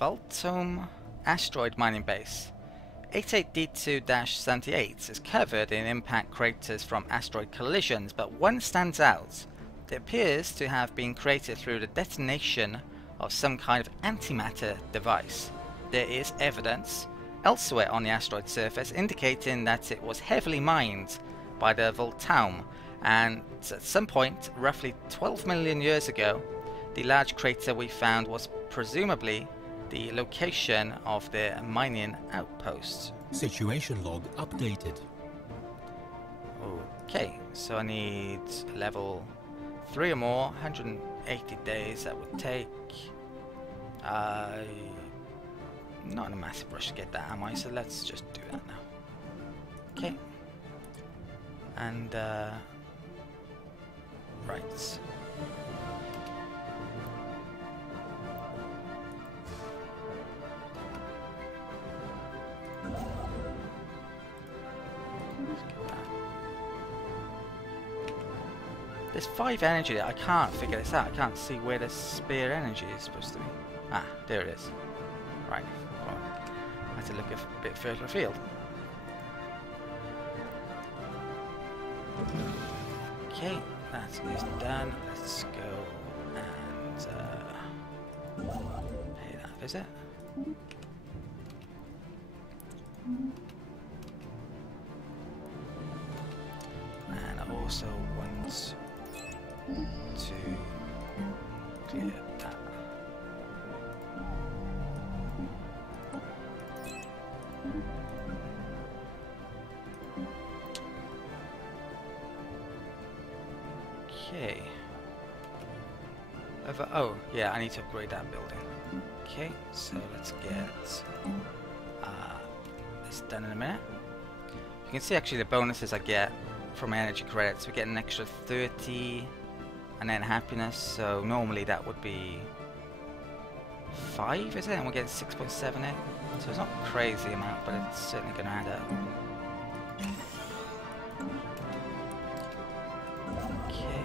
Voltome asteroid mining base. 88D2-78 is covered in impact craters from asteroid collisions, but one stands out. It appears to have been created through the detonation of some kind of antimatter device. There is evidence elsewhere on the asteroid surface indicating that it was heavily mined by the Voltome, and at some point, roughly 12 million years ago, the large crater we found was presumably the location of the mining outpost. Situation log updated. Okay, so I need level 3 or more, 180 days that would take. Not in a massive rush to get that, am I? So let's just do that now. Okay. And, right. There's 5 energy there. I can't figure this out. I can't see where the spare energy is supposed to be. Ah, there it is. Right. Well, I have to look a bit further afield. Okay, that is done. Let's go and pay that visit. And I also want to clear that. Okay. Oh, yeah, I need to upgrade that building. Okay, so let's get this done in a minute. You can see actually the bonuses I get from my energy credits. We get an extra 30 and then happiness, so normally that would be 5, is it? And we're getting 6.78. So it's not a crazy amount, but it's certainly going to add up. Okay.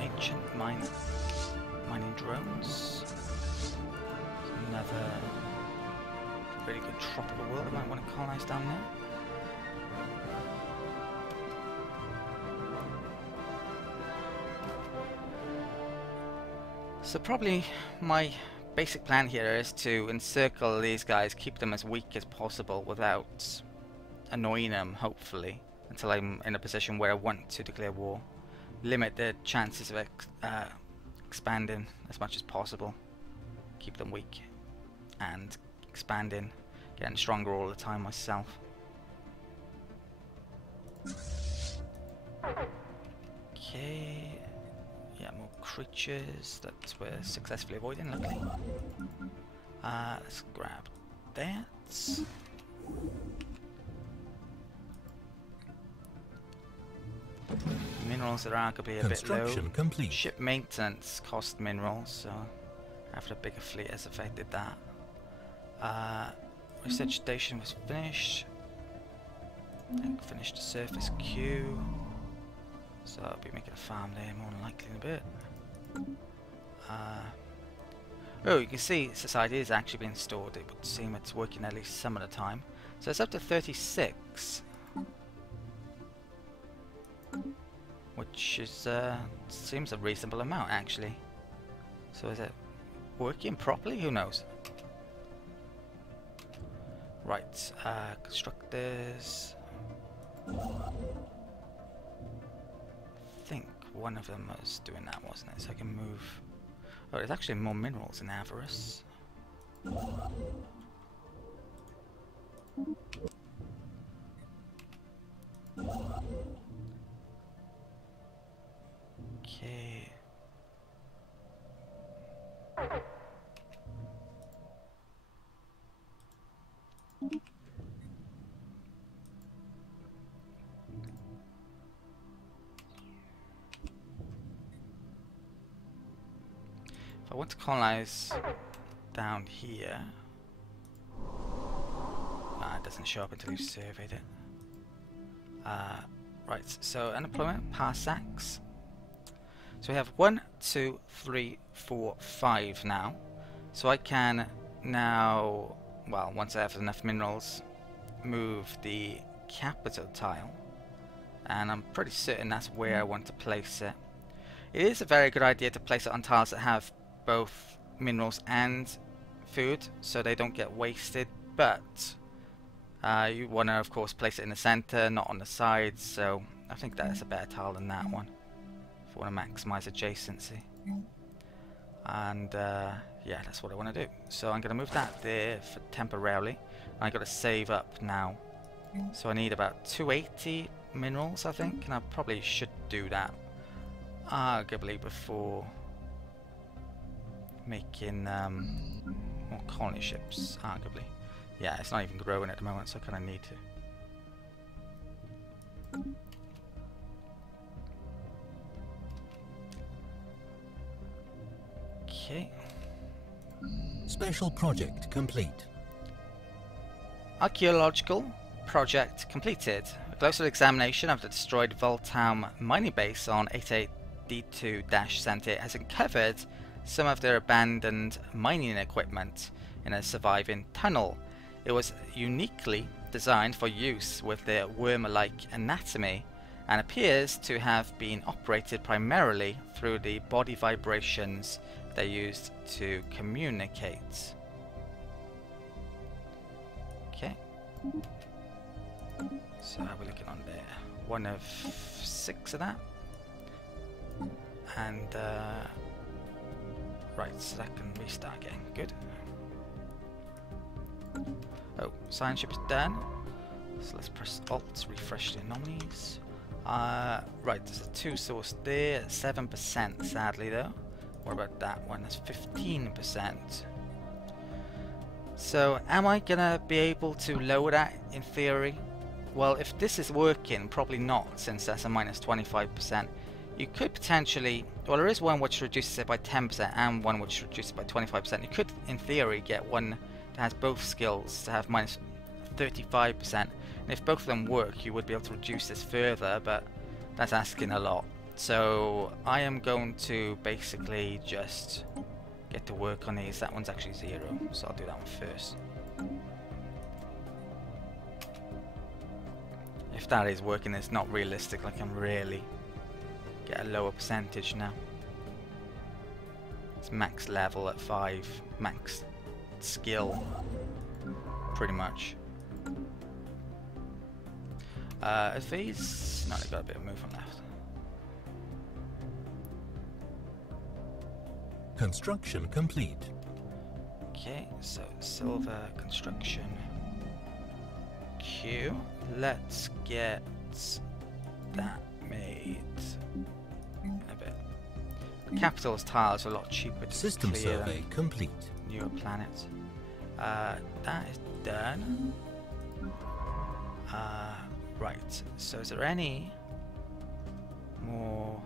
Ancient mining drones. Another really good tropical world I might want to colonize down there. So probably my basic plan here is to encircle these guys, keep them as weak as possible without annoying them, hopefully, until I'm in a position where I want to declare war. Limit the chances of expanding as much as possible. Keep them weak and expanding, getting stronger all the time myself. Okay. Yeah, more creatures that we're successfully avoiding, luckily. Let's grab that. Minerals are arguably a bit low. Complete. Ship maintenance cost minerals, so after a bigger fleet has affected that. Research station was finished. And finished the surface queue. So I'll be making a farm there more than likely in a bit. Oh, you can see society is actually being stored. It would seem it's working at least some of the time. So it's up to 36. Which is, seems a reasonable amount actually. So is it working properly? Who knows? Right, constructors. I think one of them was doing that, wasn't it? So I can move. Oh, there's actually more minerals in Avarice. Okay. If I want to colonize down here, it doesn't show up until you've surveyed it. Right, so unemployment, parsecs. So we have 1, 2, 3, 4, 5 now. So I can now, well, once I have enough minerals, move the capital tile. And I'm pretty certain that's where I want to place it. It is a very good idea to place it on tiles that have both minerals and food, so they don't get wasted, but you want to, of course, place it in the center, not on the sides, so I think that's a better tile than that one if you want to maximize adjacency. And yeah, that's what I want to do. So I'm going to move that there for temporarily. I've got to save up now. So I need about 280 minerals, I think, and I probably should do that arguably before making more colony ships, arguably. Yeah, it's not even growing at the moment, so I kind of need to. Okay. Special project complete. Archaeological project completed. A closer examination of the destroyed Voltaum mining base on 88D2-78 has uncovered some of their abandoned mining equipment in a surviving tunnel. It was uniquely designed for use with their worm-like anatomy and appears to have been operated primarily through the body vibrations they used to communicate. Okay. So how are we looking on there? 1 of 6 of that. And right, so that can restart again. Good. Oh, science ship is done. So let's press Alt to refresh the anomalies. Right, there's a 2 source there, 7% sadly though. What about that one? That's 15%. So am I gonna be able to lower that in theory? Well, if this is working, probably not, since that's a minus 25%. You could potentially, well, there is one which reduces it by 10% and one which reduces it by 25%. You could, in theory, get one that has both skills to have minus 35%. And if both of them work, you would be able to reduce this further, but that's asking a lot. So I am going to basically just get to work on these. That one's actually 0, so I'll do that one first. If that is working, it's not realistic. I can really get a lower percentage now. It's max level at 5, max skill, pretty much. Are these? No, they've got a bit of movement left. Construction complete. Okay, so silver construction Q. Let's get that made a bit. Capital's tiles are a lot cheaper to System clear survey complete. Newer planets. That is done. Right, so is there any more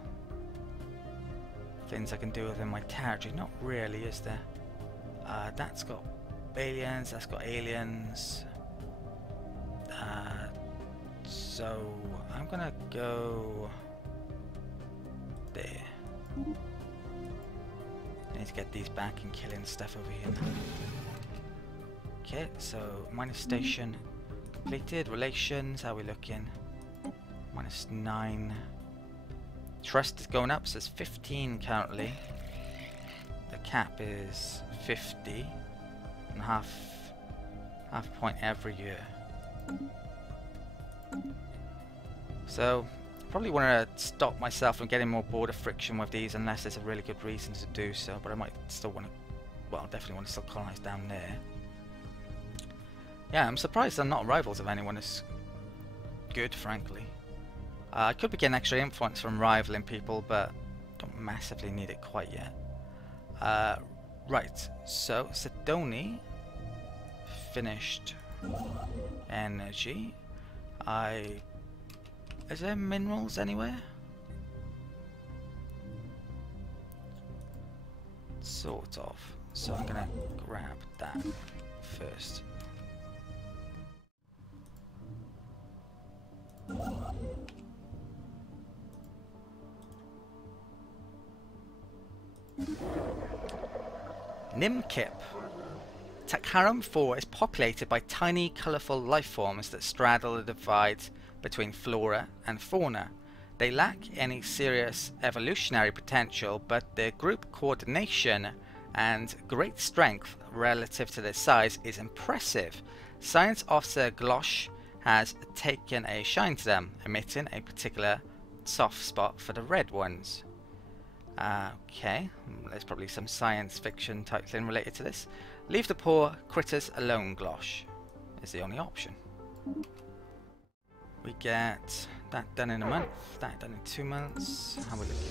things I can do within my territory? Not really, is there? That's got aliens, that's got aliens. So I'm gonna go there. I need to get these back and killing stuff over here now. Okay, so minus station completed. Relations, how are we looking? Minus 9. Trust is going up, so it's 15 currently. The cap is 50 and half a point every year. So probably want to stop myself from getting more border friction with these unless there's a really good reason to do so, but I might still want to, well, definitely want to still colonize down there. Yeah, I'm surprised I'm not rivals of anyone as good, frankly. I could be getting extra influence from rivaling people, but don't massively need it quite yet. Right, so Sidoni finished energy. Is there minerals anywhere? Sort of. So I'm gonna grab that first. Nimkip. Takharum 4 is populated by tiny, colourful life forms that straddle the divide between flora and fauna. They lack any serious evolutionary potential, but their group coordination and great strength relative to their size is impressive. Science Officer Glosh has taken a shine to them, emitting a particular soft spot for the red ones. Okay, there's probably some science fiction type thing related to this. Leave the poor critters alone, Glosh, is the only option. We get that done in a month, that done in 2 months. How are we looking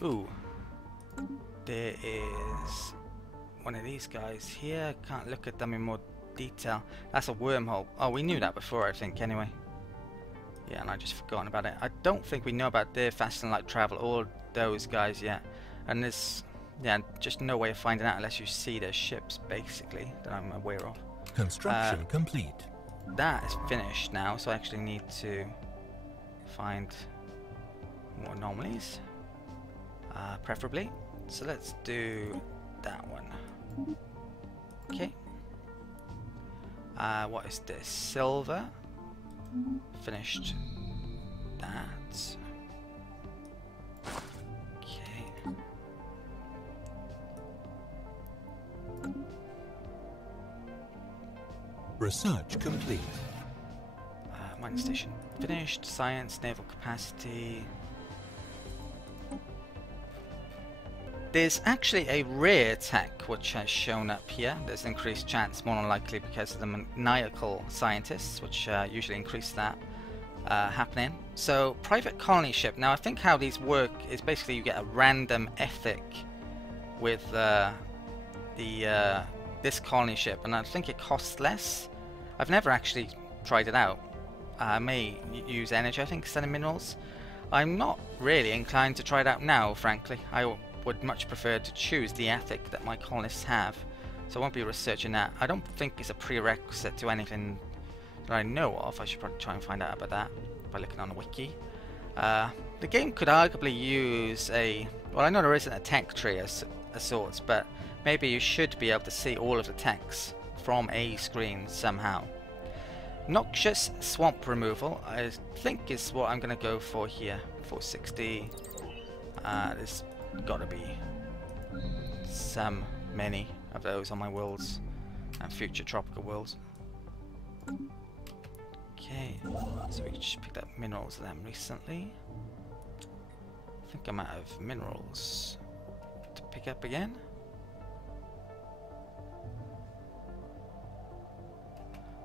here? Ooh, there is one of these guys here. Can't look at them in more detail. That's a wormhole. Oh, we knew that before, I think, anyway. Yeah, and I just forgotten about it. I don't think we know about their fast and light travel or those guys yet. And there's, yeah, just no way of finding out unless you see their ships, basically, that I'm aware of. Construction complete. That is finished now, so I actually need to find more anomalies, preferably. So let's do that one. Okay. What is this? Silver. Finished that. Okay. Research complete. Mining station finished. Science, naval capacity. There's actually a rare tech which has shown up here. There's increased chance, more than likely because of the maniacal scientists, which usually increase that happening. So, private colony ship. Now, I think how these work is basically you get a random ethic with this colony ship, and I think it costs less. I've never actually tried it out. I may use energy, I think, instead of minerals. I'm not really inclined to try it out now, frankly. I would much prefer to choose the ethic that my colonists have, so I won't be researching that. I don't think it's a prerequisite to anything that I know of. I should probably try and find out about that by looking on the wiki. The game could arguably use a... Well, I know there isn't a tech tree of sorts, but maybe you should be able to see all of the techs from a screen somehow. Noxious swamp removal, I think is what I'm going to go for here. 460. There's got to be many of those on my worlds and future tropical worlds. Okay, so we just picked up minerals of them recently. I think I'm out of minerals to pick up again.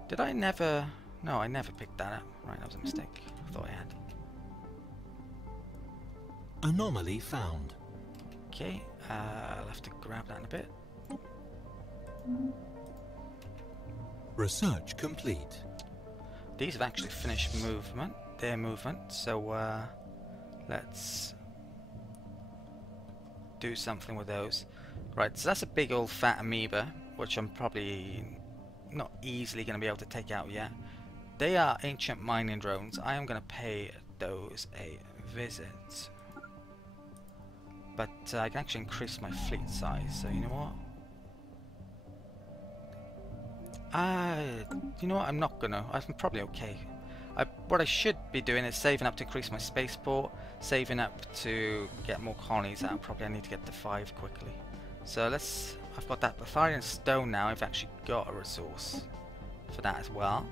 Did I never... No, I never picked that up. Right, that was a mistake. I thought I had. Anomaly found. Okay, I'll have to grab that in a bit. Research complete. These have actually finished their movement, so let's do something with those. Right, so that's a big old fat amoeba, which I'm probably not easily going to be able to take out yet. They are ancient mining drones. I am going to pay those a visit. But I can actually increase my fleet size, so you know what? You know what, I'm not gonna. I'm probably okay. What I should be doing is saving up to increase my spaceport, saving up to get more colonies out. Probably I need to get to 5 quickly. So I've got that Betharian stone now. I've actually got a resource for that as well.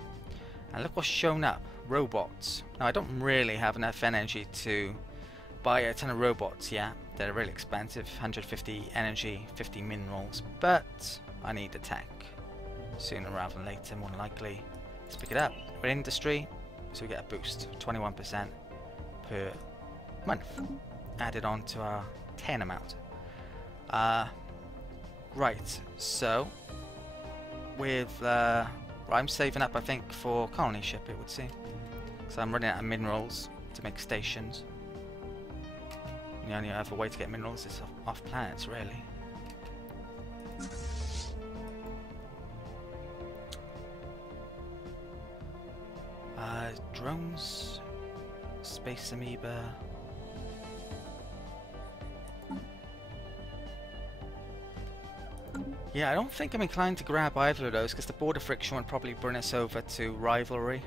And look what's shown up. Robots. Now I don't really have enough energy to buy a ton of robots yet. They're really expensive. 150 energy, 50 minerals. But I need the tech. Sooner rather than later, more than likely. Let's pick it up. We're in industry, so we get a boost. 21% per month. Added on to our 10 amount. Right, so with I'm saving up, I think, for colony ship, it would seem. So I'm running out of minerals to make stations. The only other way to get minerals is off planets, really. Drones, space amoeba. Yeah, I don't think I'm inclined to grab either of those because the border friction would probably bring us over to rivalry.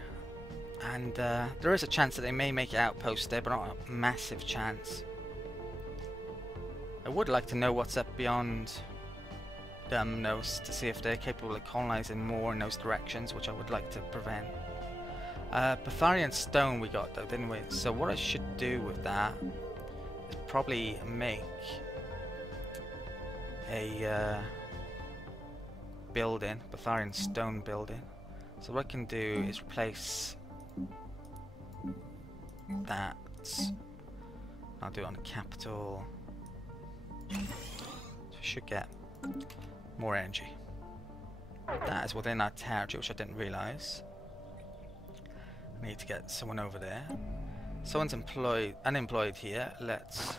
And there is a chance that they may make it outpost there, but not a massive chance. I would like to know what's up beyond those to see if they're capable of colonizing more in those directions, which I would like to prevent. Betharian stone we got though, didn't we? So what I should do with that is probably make a building, Betharian stone building. So what I can do is replace that. I'll do it on the capital. So we should get more energy. That is within our territory, which I didn't realise. I need to get someone over there. Someone's unemployed here. Let's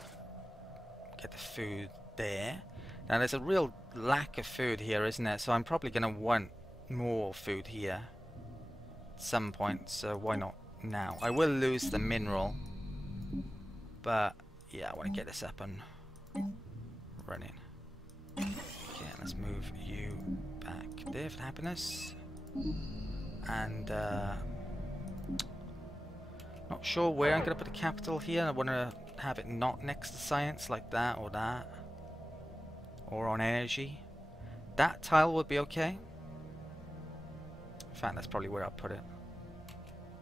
get the food there. Now there's a real lack of food here, isn't there? So I'm probably going to want more food here at some point, so why not now? I will lose the mineral, but yeah, I want to get this up and running. Okay, let's move you back there for happiness. And not sure where I'm going to put the capital here. I want to have it not next to science, like that or that. Or on energy. That tile would be okay. In fact, that's probably where I'll put it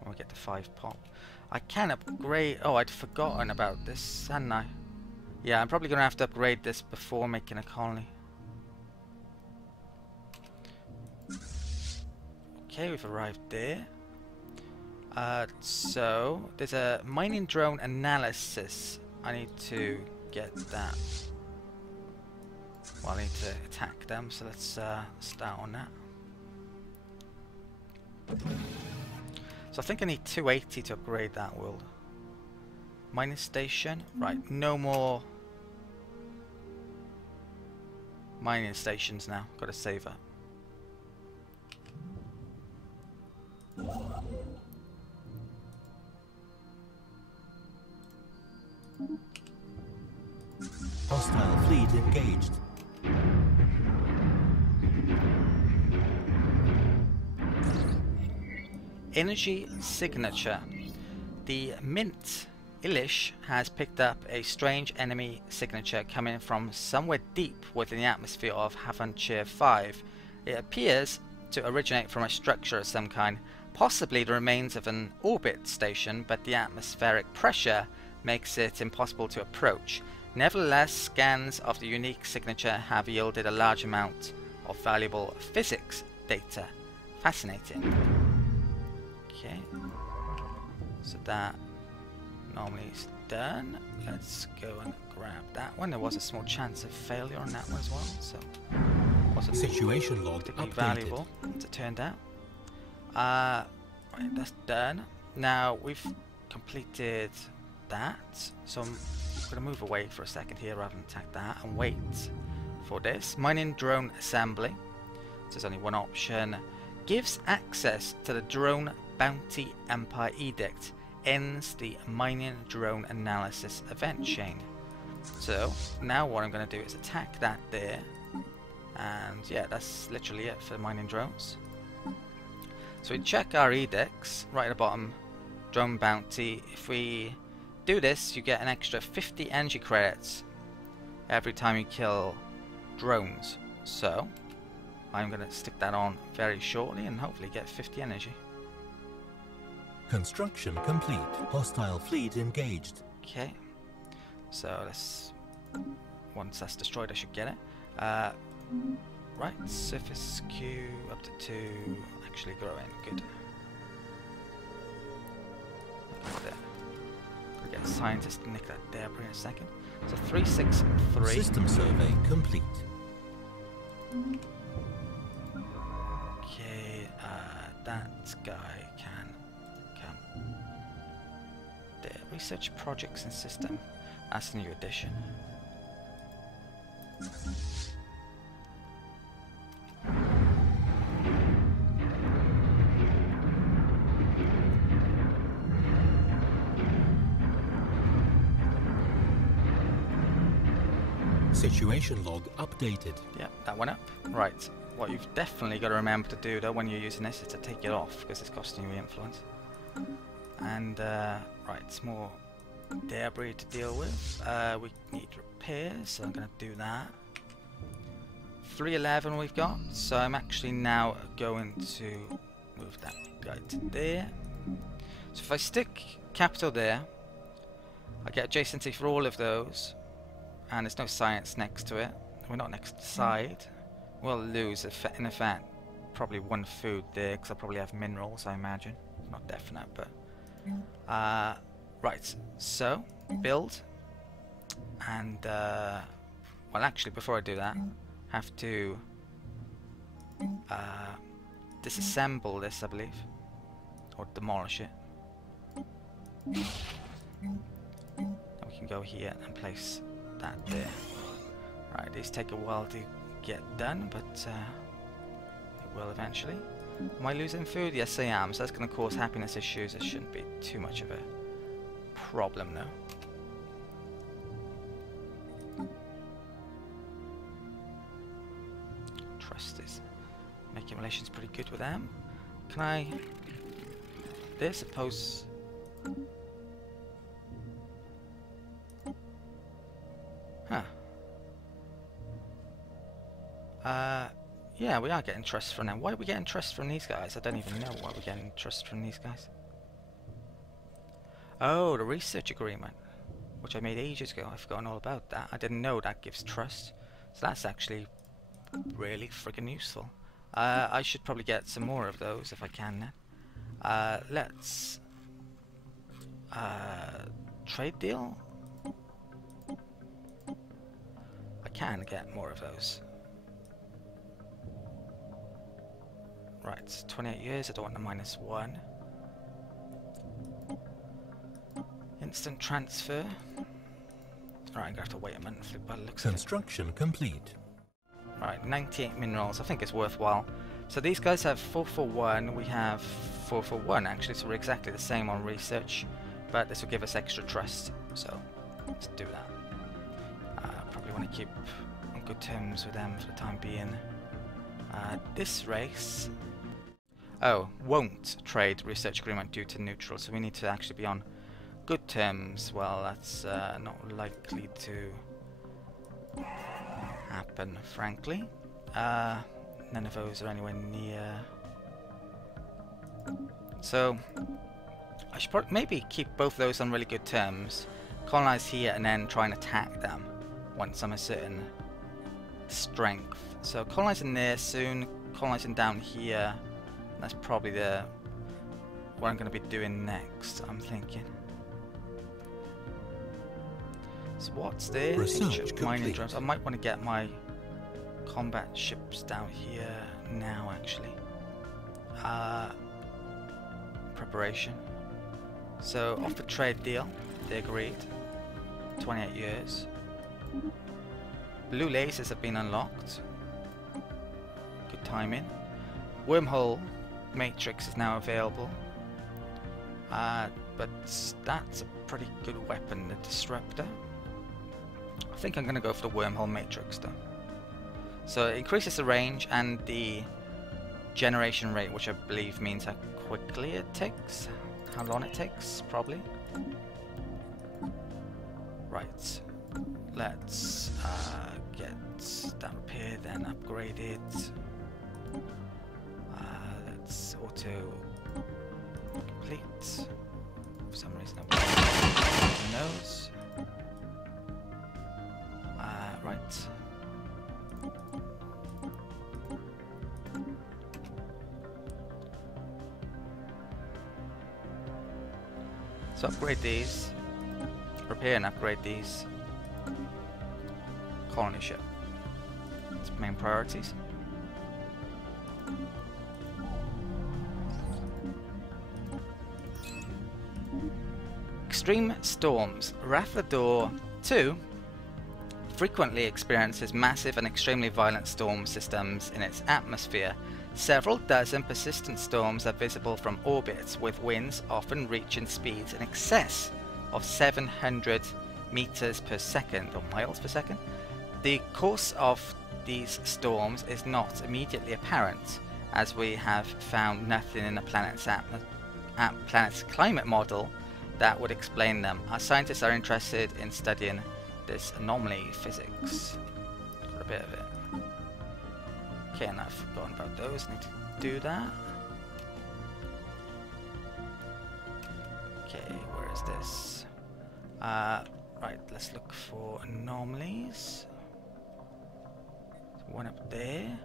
when we get to 5 pop. I can upgrade... Oh, I'd forgotten about this, hadn't I? Yeah, I'm probably going to have to upgrade this before making a colony. Okay, we've arrived there. So, there's a mining drone analysis. I need to get that. Well, I need to attack them, so let's start on that. So I think I need 280 to upgrade that world. Mining station. Right, no more mining stations now. Got to save up. Hostile fleet engaged. Energy signature. The Mint Ilish has picked up a strange enemy signature coming from somewhere deep within the atmosphere of Havanchir 5. It appears to originate from a structure of some kind, possibly the remains of an orbit station, but the atmospheric pressure makes it impossible to approach. Nevertheless, scans of the unique signature have yielded a large amount of valuable physics data. Fascinating. Okay, so that normally is done. Let's go and grab that one. There was a small chance of failure on that one as well, so wasn't Situation log particularly updated. valuable as it turned out. Right, that's done. Now we've completed that, so I'm going to move away for a second here rather than attack that and wait for this. Mining drone assembly. So there's only one option. Gives access to the drone bounty empire edict. Ends the mining drone analysis event chain. So now what I'm going to do is attack that there. And yeah, that's literally it for mining drones. So we check our edicts right at the bottom. Drone bounty. If we do this, you get an extra 50 energy credits every time you kill drones. So I'm going to stick that on very shortly and hopefully get 50 energy. Construction complete. Hostile fleet engaged. Okay, so let's, once that's destroyed I should get it. Right, surface Q up to 2, actually growing, good. Look at that. Gotta get a scientist to nick that debris in a second. So 363. System survey complete. Okay, that guy can come. There, research projects and system. That's a new addition. Situation log updated. Yeah, that went up. Right. What you've definitely got to remember to do though when you're using this is to take it off because it's costing you influence. And right, it's more debris to deal with. We need repairs, so I'm going to do that. 311 we've got, so I'm actually now going to move that guy to there. So if I stick capital there, I get adjacency for all of those, and there's no science next to it. We're not next to the side. We'll lose, in effect, probably one food there, because I probably have minerals, I imagine. Not definite, but... right, so, build. And, well, actually, before I do that, have to disassemble this, I believe. Or demolish it. Then we can go here and place that there. Right, these take a while to get done, but it will eventually. Am I losing food? Yes, I am. So that's going to cause happiness issues. It shouldn't be too much of a problem, though. Trust is making relations pretty good with them. Can I... This, suppose... Huh. Yeah, we are getting trust from them. Why are we getting trust from these guys? I don't even know why we're getting trust from these guys. Oh, the research agreement, which I made ages ago. I've forgotten all about that. I didn't know that gives trust. So that's actually really friggin' useful. I should probably get some more of those if I can then. Let's... trade deal? I can get more of those. Right, 28 years, I don't want the -1. Instant transfer. Alright, I'm going to have to wait a minute by the looks of it. Construction complete. Right, 98 minerals, I think it's worthwhile. So these guys have 441, we have 441 actually, so we're exactly the same on research, but this will give us extra trust, so let's do that. Probably want to keep on good terms with them for the time being. This race... Oh, won't trade research agreement due to neutral, so we need to actually be on good terms. Well, that's not likely to happen, frankly. None of those are anywhere near. So, I should maybe keep both those on really good terms. Colonize here and then try and attack them once I'm a certain strength. So, colonizing there soon, colonizing down here. That's probably what I'm going to be doing next, I'm thinking. So what's this? Research Mining complete. drones. I might want to get my combat ships down here now, actually. Preparation. So, off the trade deal, they agreed. 28 years. Blue lasers have been unlocked. Good timing. Wormhole matrix is now available. But that's a pretty good weapon, the disruptor. I think I'm going to go for the wormhole matrix though. So it increases the range and the generation rate, which I believe means how quickly it takes. How long it takes, probably. Right. Let's get that repaired and upgraded. Let's auto complete. For some reason I'm those. Right. So upgrade these. Repair and upgrade these. Colony ship. That's main priorities. Extreme storms. Rathador 2 frequently experiences massive and extremely violent storm systems in its atmosphere. Several dozen persistent storms are visible from orbit, with winds often reaching speeds in excess of 700 meters per second, or miles per second. The course of these storms is not immediately apparent, as we have found nothing in the planet's climate model that would explain them. Our scientists are interested in studying this anomaly physics. Got a bit of it. Okay, and I've forgotten about those. Need to do that. Okay, where is this? Right, let's look for anomalies. One up there.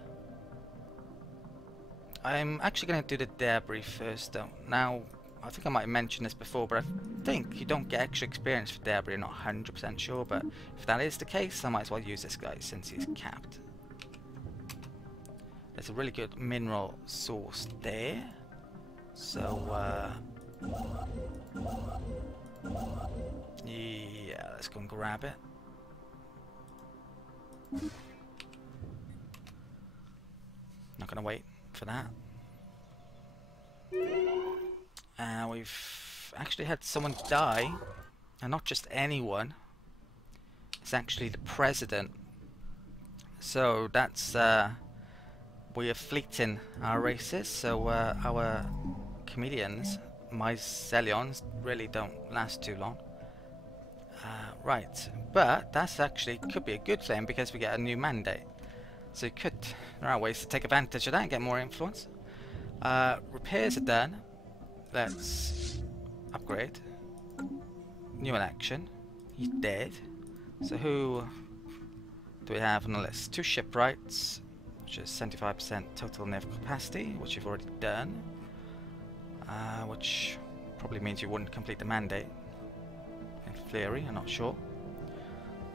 I'm actually going to do the debris first though. Now, I think I might have mentioned this before, but I think you don't get extra experience for debris. I'm not 100% sure, but if that is the case, I might as well use this guy since he's capped. There's a really good mineral source there. So, yeah, let's go and grab it. Not gonna wait for that. We've actually had someone die, and not just anyone. It's actually the president. So that's we are fleeting our races. So our comedians, Miseleons, really don't last too long. Right, but that's actually could be a good thing because we get a new mandate. So you could, there are ways to take advantage of that and get more influence. Repairs are done. Let's upgrade. New election. He's dead. So who do we have on the list? 2 shipwrights, which is 75% total naval capacity, which you've already done. Which probably means you wouldn't complete the mandate. In theory, I'm not sure.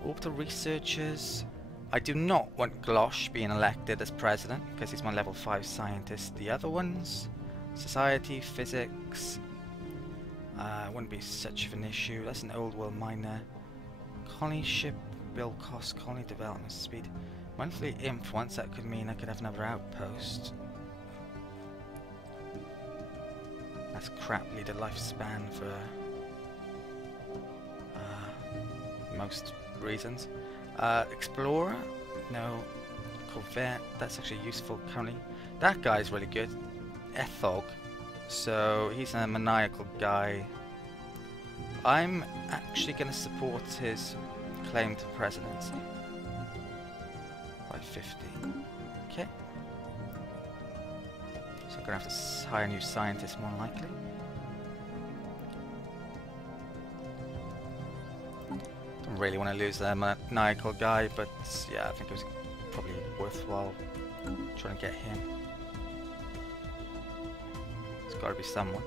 Orbital researchers. I do not want Glosh being elected as president because he's my level 5 scientist. The other ones, society, physics, wouldn't be such of an issue. That's an old world miner. Colony ship, build cost, colony development speed. Monthly influence, that could mean I could have another outpost. That's crap leader lifespan for most reasons. Explorer, no. Corvette, that's actually useful currently. That guy's really good. Ethog, so he's a maniacal guy. I'm actually going to support his claim to presidency by 50. Okay. So I'm going to have to hire a new scientist more likely. Don't really want to lose the maniacal guy, but yeah, I think it was probably worthwhile trying to get him. There's got to be someone.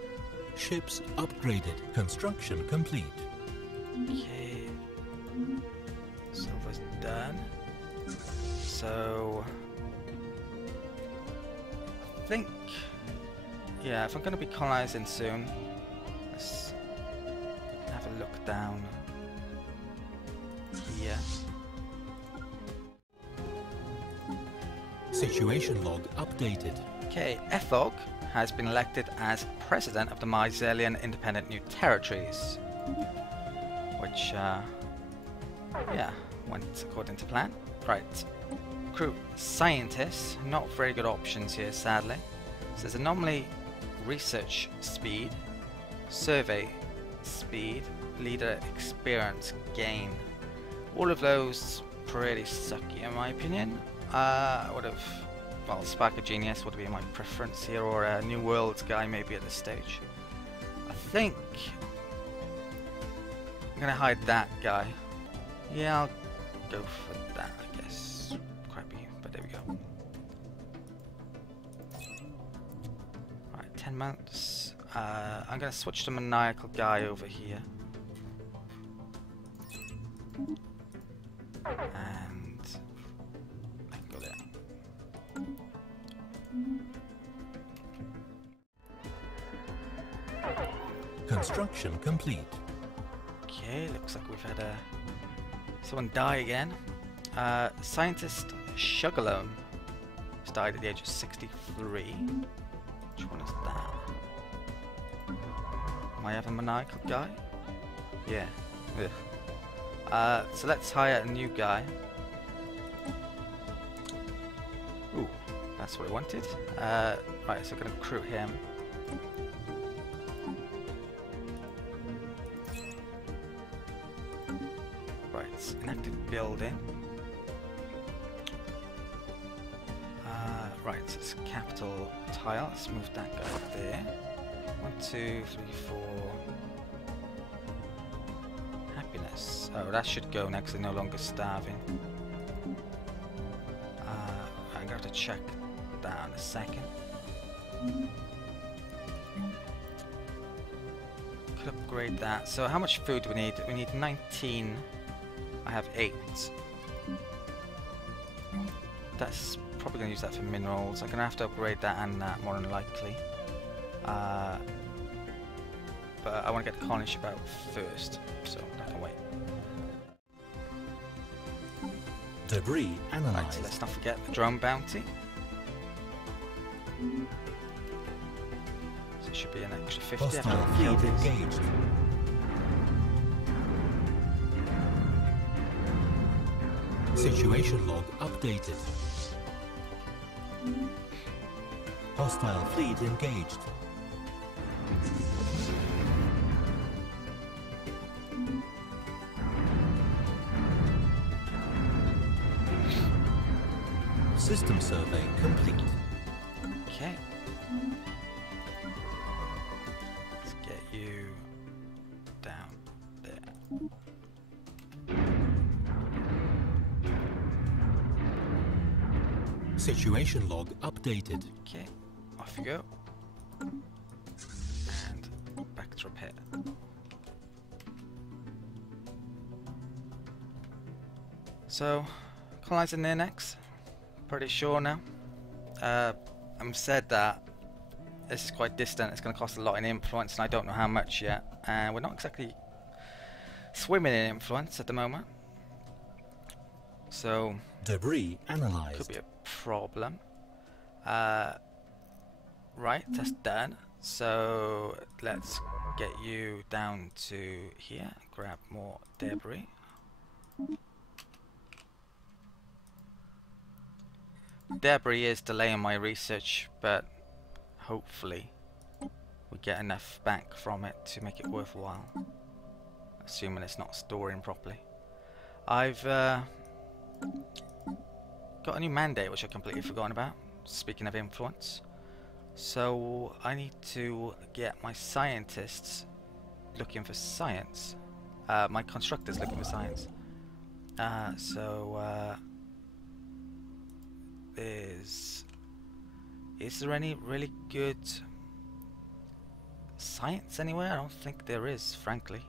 Ships upgraded. Construction complete. Okay. Silver's done. So I think, yeah, if I'm going to be colonizing soon, let's have a look down here. Situation log updated. Okay, Ethog has been elected as president of the Miseleon Independent New Territories, which, yeah, went according to plan. Right. Crew scientists, not very good options here, sadly. So there's anomaly research speed, survey speed, leader experience gain. All of those pretty sucky in my opinion. I would have, well, Spark of Genius would be my preference here, or a New Worlds guy maybe at this stage. I think I'm gonna hide that guy. Yeah, I'll go for that, I guess. Crappy, but there we go. Alright, 10 months. I'm gonna switch to maniacal guy over here. And I can go there. Construction complete. Okay, looks like we've had someone die again. Scientist Sugarloam has died at the age of 63. Which one is that? Am I have a maniacal guy? Yeah. Ugh. So let's hire a new guy. That's what I wanted. Right, so I'm going to recruit him. Right, inactive building. Right, so it's capital tile. Let's move that guy up there. 1, 2, 3, 4. Happiness. Oh, that should go next. They're no longer starving. I'm going to check that in a second. Could upgrade that. So how much food do we need? We need 19. I have 8. That's probably going to use that for minerals. I'm going to have to upgrade that and that more than likely. But I want to get the colony ship out first, so that can wait. Debris analyzed. Right, so let's not forget the drone bounty. So it should be an extra 50. Hostile fleet engaged. Situation log updated. Hostile fleet engaged. System survey complete. Okay. Let's get you down there. Situation log updated. Okay, off you go. And back to repair. So, colonizing there next. Pretty sure now. I'm said that this is quite distant. It's going to cost a lot in influence, and I don't know how much yet. And we're not exactly swimming in influence at the moment. So Debris analyzed. could be a problem. Right, that's done. So let's get you down to here. Grab more debris. Debris is delaying my research, but hopefully we get enough back from it to make it worthwhile. Assuming it's not storing properly. I've got a new mandate which I completely forgotten about. Speaking of influence. So I need to get my scientists looking for science. My constructors looking for science. Is there any really good science anywhere? I don't think there is, frankly.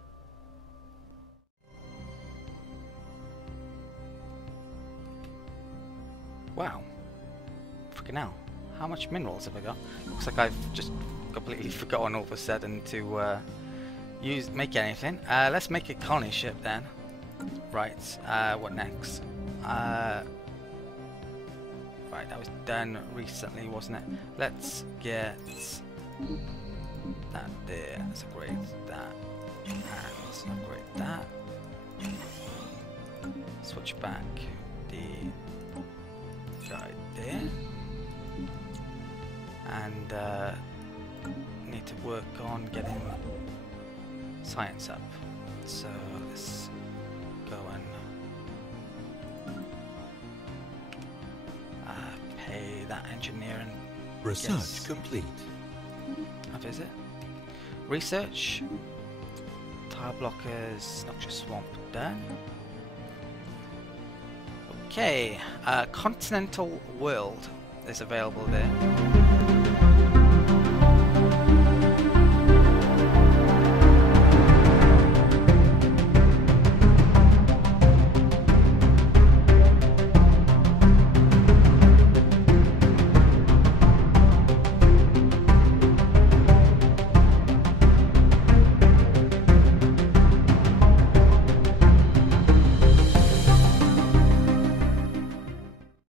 Wow. Freaking hell. How much minerals have I got? Looks like I've just completely forgotten all of a sudden to make anything. Let's make a colony ship then. Right, what next? Right, that was done recently, wasn't it? Let's get that there. Let's upgrade that. And let's upgrade that. Switch back the guy there. And need to work on getting science up. So let's go and pay that engineer and research complete. Have is it? Research. Tile blockers, noxious swamp done. Okay, continental world is available there.